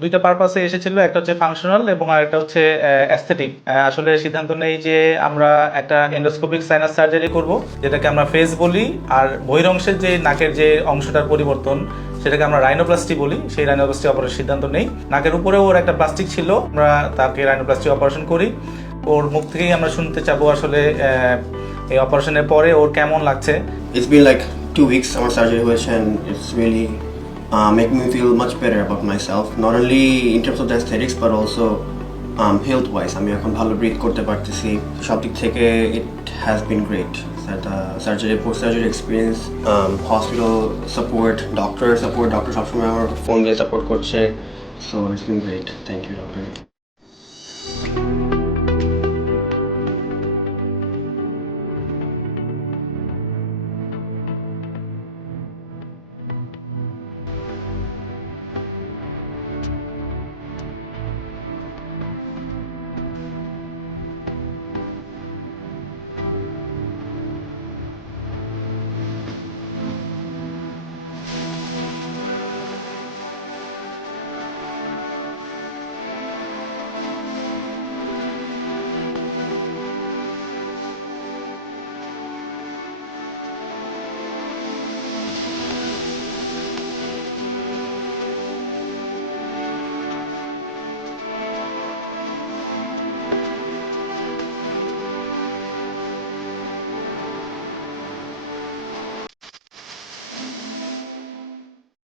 দুইটা পারপাসে এসেছিল, একটা হচ্ছে ফাংশনাল এবং আরেকটা হচ্ছে অ্যাস্থেটিক আসলে সিদ্ধান্ত নেই যে আমরা একটা এন্ডোস্কোপিক সাইনাস সার্জারি করব, যেটাকে আমরা ফেস বলি, আর বহিরংশের যে নাকের যে অংশটার পরিবর্তন, সেটাকে আমরা রাইনোপ্লাস্টি বলি, সেই রাইনোপ্লাস্টি অপারেশন সিদ্ধান্ত নেই। নাকের উপরেও ওর একটা প্লাস্টিক ছিল, আমরা তাকে রাইনোপ্লাস্টি অপারেশন করি। ওর মুখ থেকেই আমরা শুনতে চাবো আসলে এই অপারেশনের পরে ওর কেমন লাগছে। It's been like two weeks our surgery হয়েছে it's really uh, make me feel much better about myself. Not only in terms of the aesthetics but also um, health wise. আমি এখন ভালো ব্রিথ করতে পারতেছি সব দিক থেকে it has been great. Post surgery experience, um, hospital support, doctor support, doctor সবসময় আমার ফোন দিয়ে সাপোর্ট করছে. So it's been great. Thank you, doctor.